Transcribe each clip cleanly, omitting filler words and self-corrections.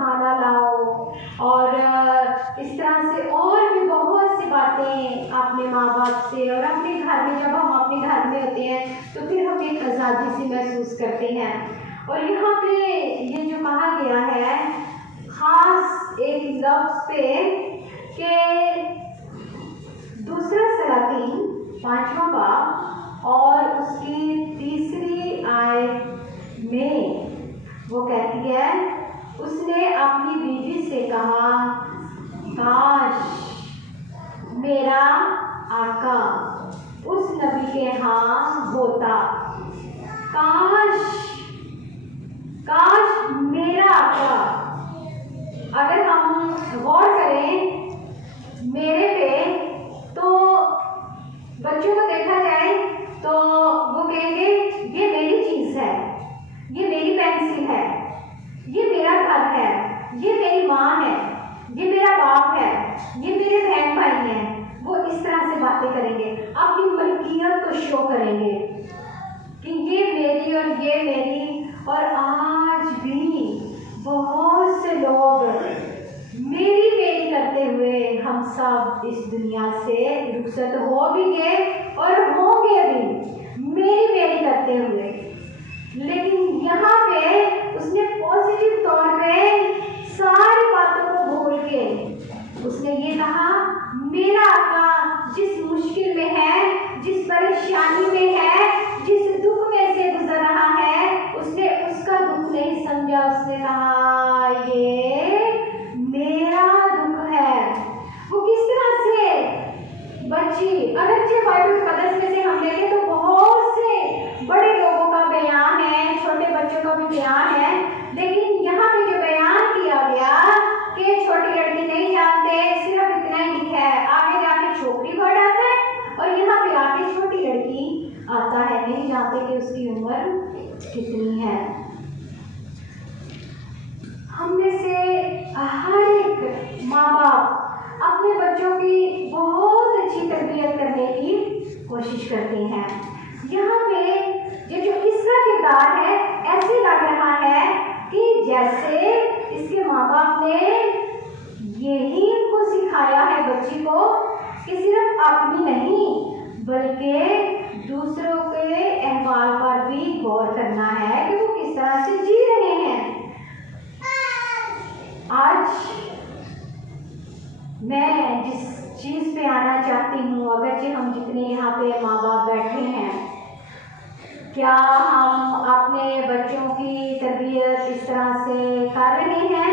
खाना लाओ और इस तरह से और भी बहुत सी बातें अपने माँ बाप से। और अपने घर में, जब हम अपने घर में होते हैं तो फिर हम एक आज़ादी सी महसूस करते हैं। और यहाँ पे ये जो कहा गया है खास एक लफ्ज़ पे कि दूसरा सलातीन 5वां बाब और उसकी 3री आयत में वो कहती है, उसने अपनी बीवी से कहा, काश मेरा आका उस नबी के यहाँ होता, काश मेरा आका। अगर हम गौर करें मेरे पे, तो बच्चों को देखा जाए तो वो कहेंगे ये मेरी चीज़ है, ये मेरी पेंसिल है, ये मेरा घर है, ये मेरी माँ है, ये मेरा बाप है, ये मेरे बहन भाई हैं। वो इस तरह से बातें करेंगे, अपनी मलकियत को शो करेंगे कि ये मेरी और ये मेरी। और आज भी बहुत से लोग मेरी मेरी करते हुए हम सब इस दुनिया से रुखसत हो भी गए और होंगे भी मेरी मेरी करते हुए। लेकिन यहाँ पे उसने पॉजिटिव तौर पे सारी बातों को भूल के उसने ये कहा, मेरा आका जिस मुश्किल में है, जिस परेशानी में है, जिस दुख में से गुजर रहा है, उसने उसका दुख नहीं समझा। उसने कहा ये मेरा दुख है। वो किस तरह से बच्ची, अगरचे बाइबल मुकद्दस में से हम देखें तो बहुत से बड़े लोगों का बयान है, छोटे बच्चों का भी बयान है, लेकिन यहाँ पे जो बयान किया गया कि छोटी लड़की नहीं जानते, सिर्फ इतना ही लिखा है, आगे जाके छोकरी वर्ड आता है और यहाँ पे आके छोटी लड़की आता है, नहीं जानते कि उसकी उम्र कितनी है। हम में से हर एक माँ बाप अपने बच्चों की बहुत अच्छी तरबियत करने की कोशिश करते हैं। यहाँ पे ये जो इसका किरदार है, ऐसे लग रहा है कि जैसे इसके माँ बाप ने यही इनको सिखाया है बच्ची को कि सिर्फ अपनी नहीं बल्कि दूसरों के अहवाल पर भी गौर करना है कि वो किस तरह से जी रहे हैं। आज मैं जिस चीज़ पे आना चाहती हूँ, अगरचे हम जितने यहाँ पे माँ बाप बैठे हैं, क्या हम अपने बच्चों की तरबियत इस तरह से कर रहे हैं?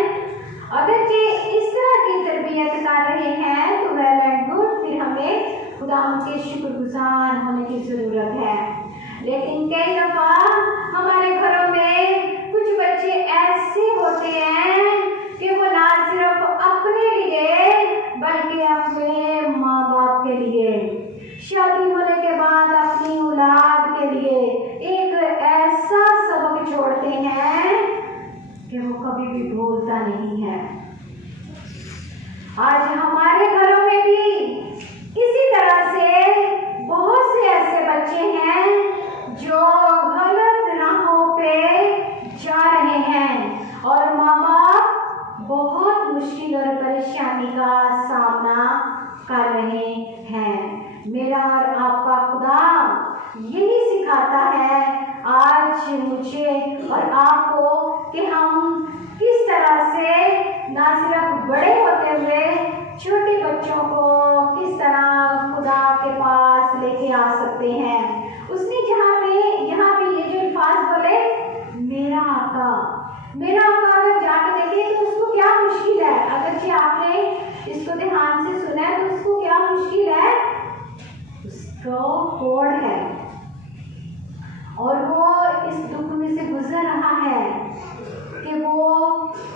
अगर जे इस तरह की तरबियत कर रहे हैं तो वेल एंड गुड, फिर हमें खुदा के शुक्रगुजार होने की ज़रूरत है। लेकिन कई दफ़ा हमारे घरों में कुछ बच्चे ऐसे होते हैं कि वो ना सिर्फ अपने लिए बल्कि अपने माँ बाप के लिए, शादी होने के बाद अपनी औलाद के लिए एक ऐसा सबक छोड़ते हैं कि वो कभी भी भूलता नहीं है। आज हमारे घरों में भी इसी तरह से बहुत से ऐसे बच्चे हैं जो गलत राहों पे जा रहे हैं और माँ बाप बहुत मुश्किल और परेशानी का सामना कर रहे हैं। मेरा और आपका खुदा यही सिखाता है आज मुझे और आपको कि हम किस तरह से ना सिर्फ बड़े होते हुए छोटे बच्चों को किस तरह खुदा के पास लेके आ सकते हैं। उसने यहाँ पे ये जो अल्फाज बोले, मेरा आका अगर जाके देखें तो उसको क्या मुश्किल है। अगर जी आपने इसको ध्यान से सुना है तो उसको क्या मुश्किल है, उसको कोड है और वो इस दुख में से गुजर रहा है कि वो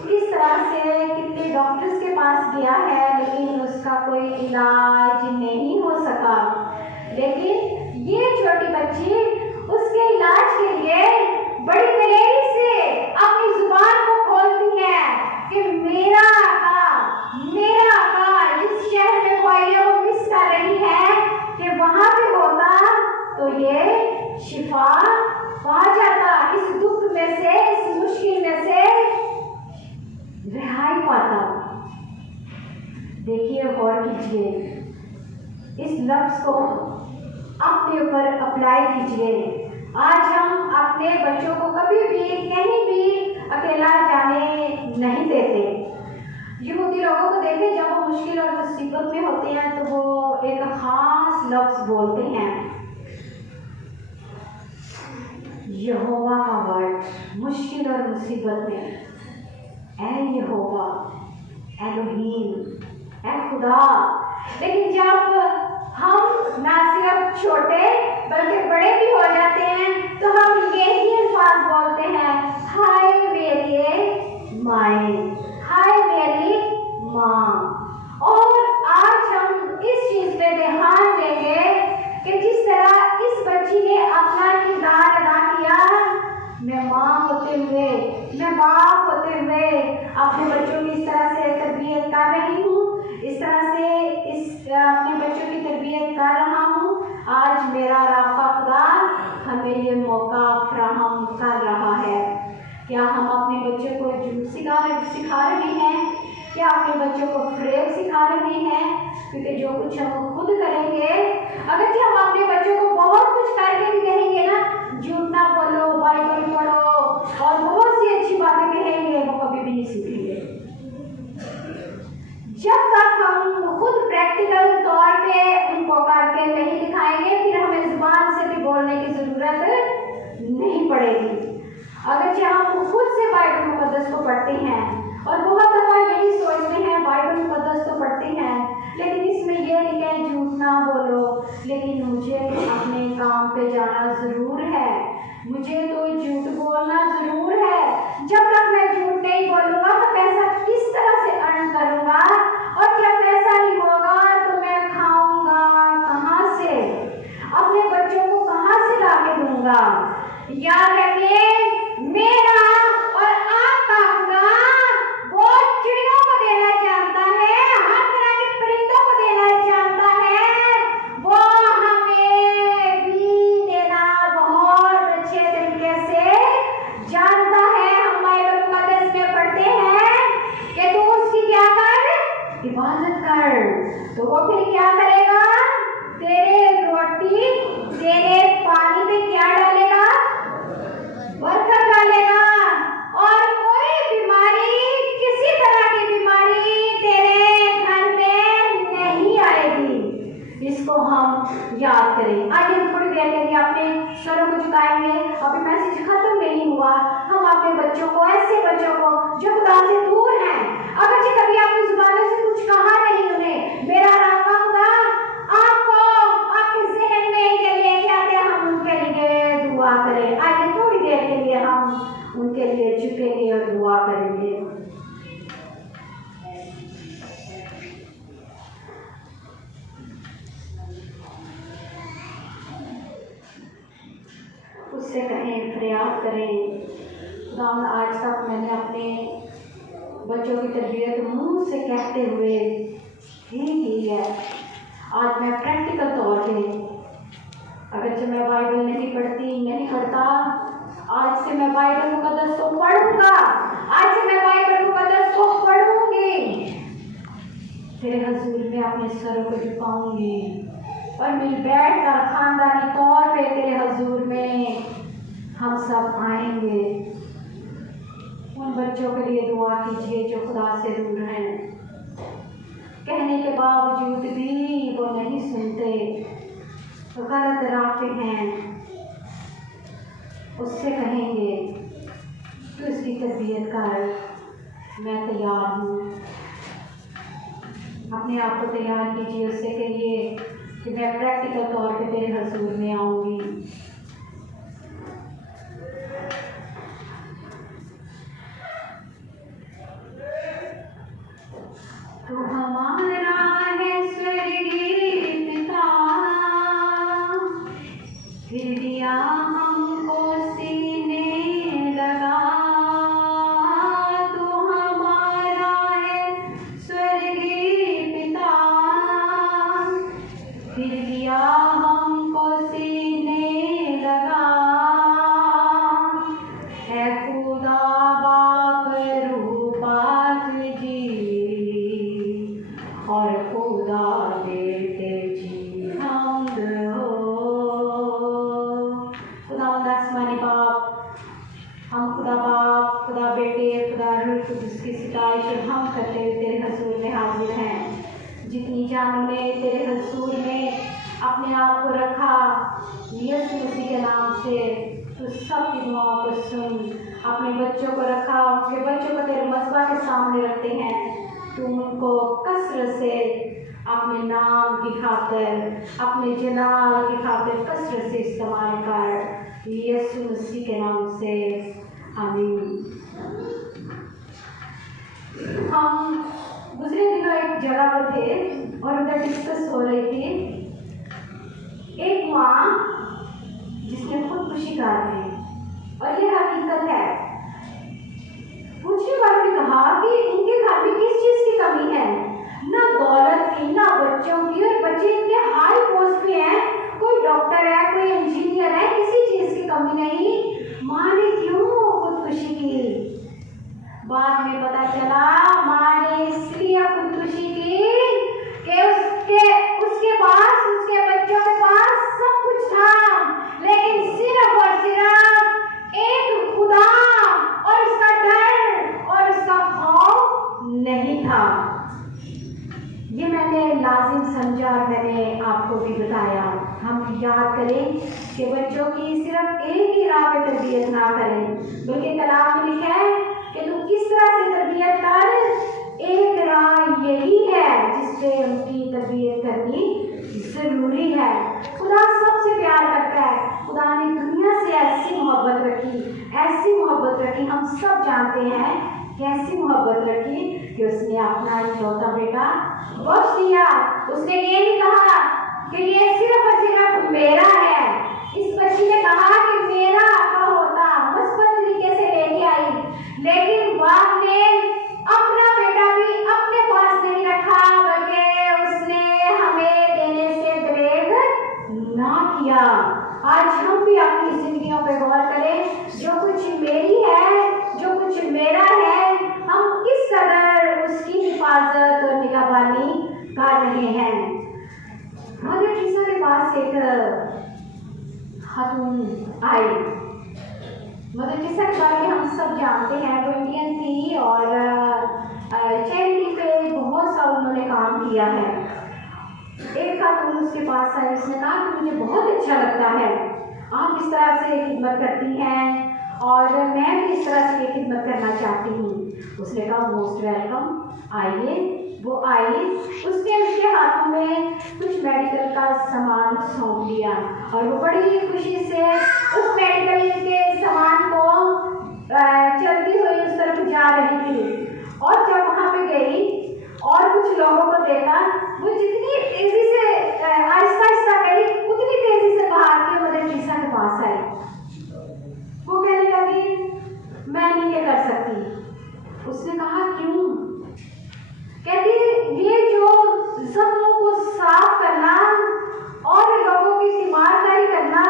किस तरह से कितने डॉक्टर्स के पास गया है लेकिन उसका कोई इलाज नहीं हो सका। लेकिन ये छोटी बच्ची उसके इलाज के लिए बड़ी दलेरी से अपनी जुबान को खोलती है कि मेरा आका जिस शहर में वो मिस कर रही है कि वहां पे होता तो ये शिफा पा जाता, इस दुख में से, इस मुश्किल में से कीजिए, इस लफ्ज़ को अपने ऊपर अप्लाई कीजिए। आज हम अपने बच्चों को कभी भी कहीं भी अकेला जाने नहीं देते। यहूदी लोगों को देखें, जब वो मुश्किल और मुसीबत में होते हैं तो वो एक खास लफ्ज़ बोलते हैं, यहोवा का वर्ड। मुश्किल और मुसीबत में ऐ यहोवा, एलोहीम, ऐ खुदा। लेकिन जब हम ना सिर्फ छोटे बल्कि बड़े भी हो जाते हैं तो हम यही अल्फाज बोलते हैं, हाय मेरी माए, हाय मेरी माँ। और आज हम इस चीज़ पे ध्यान देंगे कि जिस तरह इस बच्ची ने अपना किरदार अदा किया, मैं माँ होते हुए, मैं बाप होते हुए अपने बच्चों की इस तरह से तरबियत कर रही हूँ, इस तरह से अपने बच्चों की तरबियत कर रहा हूँ। आज मेरा रब का खुदा हमें ये मौका फराहम कर रहा है। क्या हम अपने बच्चों को झूठ सिखा रहे हैं? क्या अपने बच्चों को फरेब सिखा रहे हैं? क्योंकि जो कुछ हम खुद करेंगे, अगर हम अपने बच्चों को बहुत कुछ करके भी कहेंगे ना, झूठ ना बोलो, बाइबल पढ़ो और बहुत सी अच्छी बातें कहेंगे, वो कभी भी नहीं सीखेंगे। जब तक हम खुद प्रैक्टिकल तौर पे उनको करके नहीं दिखाएंगे, फिर हमें जुबान से भी बोलने की ज़रूरत नहीं पड़ेगी। अगर हम खुद से बाइबल मुकद्दस को पढ़ते हैं और बहुत दफ़ा यही सोचते हैं, बाइबल मुकद्दस तो पढ़ते हैं लेकिन इसमें यह लिखा है झूठ ना बोलो, लेकिन मुझे अपने काम पे जाना ज़रूर है, मुझे तो झूठ बोलना ज़रूर है। जब तक मैं झूठ नहीं बोलूँगा तो पैसा किस तरह से अर्न करूँगा, और जब पैसा नहीं होगा तो मैं खाऊँगा कहाँ से, अपने बच्चों को कहाँ से ला के दूँगा। याद रखिए, मेरा और आपका खुदा वो चिड़ियों को देना जानता है, हर तरह के परिंदों को देना जानता है, वो हमें भी देना बहुत अच्छे तरीके से जानता है। हम बाइबल मुकद्दस में पढ़ते हैं कि तू उसकी क्या कर, इबादत कर, तो वो फिर क्या करेगा, तेरे रोटी तेरे पानी पे क्या डालेगा, बरकत डालेगा, और कोई बीमारी, किसी तरह की बीमारी तेरे घर में नहीं आएगी। इसको हम याद करें। आइए हम थोड़ी देर के लिए अपने स्वरों को झुकाएंगे। अभी मैसेज खत्म नहीं हुआ। हम अपने बच्चों को, ऐसे बच्चों को जो खुदा से दूर हैं, अगर जी कभी आपकी जुबानों से कुछ कहा नहीं उन्हें, मेरा रब का खुदा आपको आपके ज़हन में ये लेके आते, हम उनके लिए दुआ करें। आइए थोड़ी देर के लिए हम उनके लिए झुकेंगे और दुआ करेंगे। उससे कहें, फरियाद करें, खुदा आज तक मैंने अपने बच्चों की तरबियत मुंह से कहते हुए ही की है। आज मैं प्रैक्टिकल तौर पे, अगर जब मैं बाइबल नहीं पढ़ता, आज से मैं बाइबल मुकद्दस को पढ़ूंगा, आज से मैं बाइबल मुकद्दस को पढ़ूंगी, तेरे हजूर में अपने सरों को झुकाऊंगी और मिल बैठ कर खानदानी तौर पे तेरे हजूर में हम सब आएंगे। उन बच्चों के लिए दुआ कीजिए जो खुदा से दूर हैं, कहने के बावजूद भी वो नहीं सुनते, तो गलत राह पे हैं। उससे कहेंगे तो इसकी तरबियत कर, मैं तैयार हूँ। अपने आप को तैयार कीजिए, उससे कहिए कि मैं प्रैक्टिकल तौर पे तेरे हजूर में आऊँगी। तो हमारा है स्वर्गीय पिता, फिर दिया हमको सीने लगा। तो हमारा है स्वर्गीय पिता, फिर दिया हमको सीने रूह कुद्दूस की सितारिश और हम करते हुए तेरे हजूर में हाजिर हैं। जितनी जानों ने तेरे हजूर में अपने आप को रखा यीशु मसीह के नाम से, तो सब की दुआओं को सुन। अपने बच्चों को रखा, उनके बच्चों को तेरे मसबा के सामने रखते हैं। तुम उनको कसरत से अपने नाम की खातिर, अपने जलाल की खातिर कसरत से इस्तेमाल कर, यीशु मसीह के नाम से, आमीन। हम गुजरे दिनों एक जगह पर थे और उधर डिस्कस हो रही थी। एक माँ जिसने खुदकुशी कर ली, और यह हकीकत है। पूछने वालों ने कहा कि इनके घर में किस चीज की कमी है? ना दौलत की, ना बच्चों की, और बच्चे इनके हाई पोस्ट पे हैं, कोई डॉक्टर है, कोई इंजीनियर है, किसी चीज की कमी नहीं। माँ ने क्यों खुदकुशी की? बाद में पता चला माँ ने इसलिए खुदकुशी की कि उसके पास, उसके बच्चों के पास सब कुछ था, लेकिन सिर्फ और सिर्फ एक खुदा और उसका डर और उसका खौफ नहीं था। ये मैंने लाजिम समझा और मैंने आपको भी बताया। हम याद करें कि बच्चों की सिर्फ एक ही राह पे तरबियत ना करें, बल्कि कलाम में लिखा है कि तुम किस तरह से तरबियत कर। एक राह यही है जिसपे उनकी तरबियत करनी जरूरी है। खुदा सबसे प्यार करता है। खुदा ने दुनिया से ऐसी मोहब्बत रखी, ऐसी मोहब्बत रखी, हम सब जानते हैं कैसी मोहब्बत रखी कि उसने अपना इकलौता बेटा बख्श दिया। उसने ये नहीं कहा कि ये सिर्फ और सिर्फ मेरा है। इस बच्ची ने कहा कि मेरा आपका होता, मुस्बत तरीके से लेके आई, लेकिन बाप ने अपना बेटा भी अपने पास नहीं रखा, बल्कि उसने हमें देने से दरेग ना किया। आज हम भी अपनी जिंदगियों पे गौर करें। जो कुछ मेरी है, जो कुछ मेरा है, हम किस कदर उसकी हिफाजत और निगहबानी कर रहे हैं। मदर टेरेसा के पास एक खातून आई। मदर टेरेसा के बारे में हम सब जानते हैं, वो इंडियन थी और चैरिटी पे बहुत सा उन्होंने काम किया है। एक खातून उसके पास आई, उसने कहा कि मुझे बहुत अच्छा लगता है आप इस तरह से खिदमत करती हैं और मैं भी इस तरह से खिदमत करना चाहती हूँ। उसने कहा मोस्ट वेलकम, आइए। वो आई, उसने उसके हाथों में कुछ मेडिकल का सामान सौंप दिया और वो बड़ी खुशी से उस मेडिकल के सामान को चलती हुई उस तरफ जा रही थी। और जब वहाँ पे गई और कुछ लोगों को देखा, वो जितनी तेजी से आहिस्ता आहिस्ता गई, उतनी तेजी से भाग के मदर टेरेसा के पास आई। वो कहने लगी मैं नहीं ये कर सकती। उसने कहा क्यों? कहती ये जो जख्मों को साफ करना और लोगों की तीमारदारी करना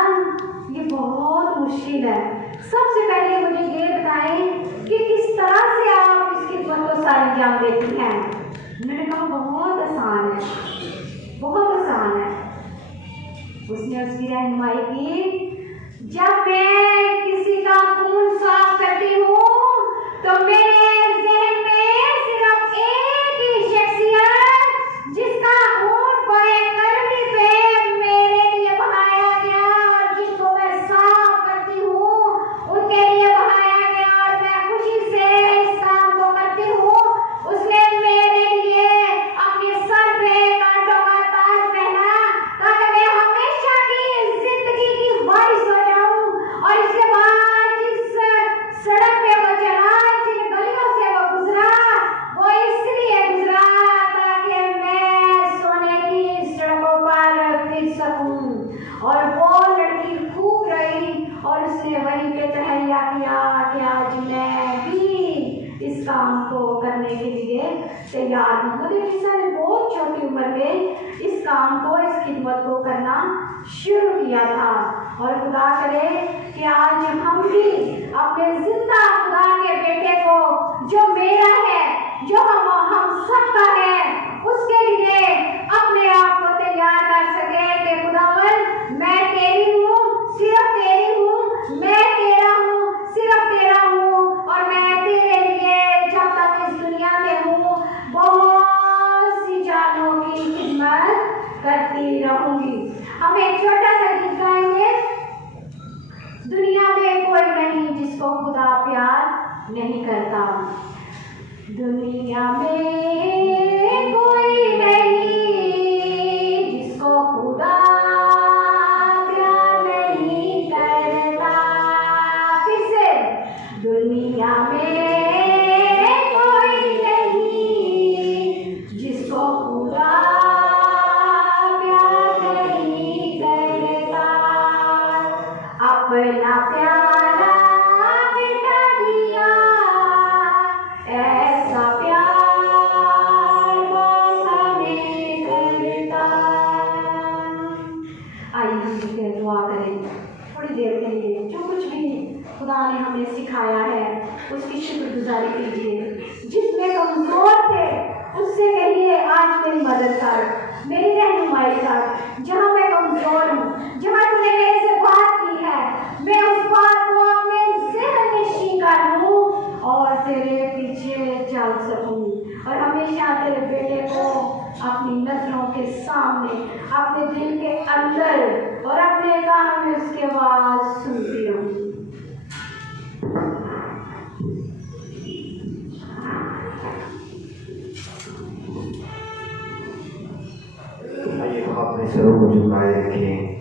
ये बहुत मुश्किल है। सबसे पहले मुझे ये बताएं कि किस तरह से आप इस खिदमत को सारी अंजाम देती हैं। मैंने कहा बहुत आसान है, बहुत आसान है। उसने उसकी रहनुमाई की। जब मैं किसी का खून साफ करती हूँ तो मेरे ज़हन में सिर्फ एक ही शख्सियत जिसका खून कोई कलमी पे मेरे लिए बहाया गया और जिसको मैं साफ करती हूँ उनके लिए बहाया गया और मैं खुशी से इस काम को करती हूँ। उसने मेरे लिए अपने सर पे कांटों का ताज पहना ताकि मैं हमेशा की जिंदगी की वारिस हो जाऊं। और इसके बाद जिस सड़क पे वो चला, जिन गलियों से वो गुजरा, वो इसलिए गुजरा ताकि मैं सोने की सड़कों पर फिर सकूं। और वो लड़की खूब रही और उसने वहीं पे तहैया किया कि आज मैं भी इस काम को करने के लिए तैयार हूँ। मदर टेरेसा ने बहुत छोटी उम्र में इस काम को, इस खिदमत को करना शुरू किया था। और खुदा करे कि आज हम भी अपने जिंदा खुदा के बेटे को, जो मेरा है, जो हम सबका है, उसके लिए अपने आप को तैयार कर सके कि खुदावन मैं तेरी हूँ, सिर्फ तेरी हूँ, मैं तेरा हूँ, सिर्फ तेरा हूँ। और मैं तेरे लिए जब करता। दुनिया में कोई नहीं जिसको खुदा प्यार नहीं करता। फिर से, दुनिया में कोई नहीं जिसको खुदा प्यार नहीं करता। अपना प्यारा बेटा दिया, ऐसा प्यार बाप हमें करता। आइए मिलकर दुआ करें थोड़ी देर के लिए। जो कुछ भी खुदा ने हमें सिखाया है उसकी शुक्रगुजारी कीजिए। जिसमें कमजोर थे उससे कहिए आज मेरी मदद कर, मेरी रहनुमाई कर। जहाँ मैं कमजोर हूँ, जहाँ तूने मेरे से बात की है, मैं उस बात को अपने ज़हन में शीकर लूँ और तेरे पीछे चल सकूँ और हमेशा तेरे बेटे को अपनी नजरों के सामने, अपने दिल के अंदर और अपने कानों में उसकी आवाज़ सुनती रहूँ। आइए हम अपने सरों को झुकाए रखें।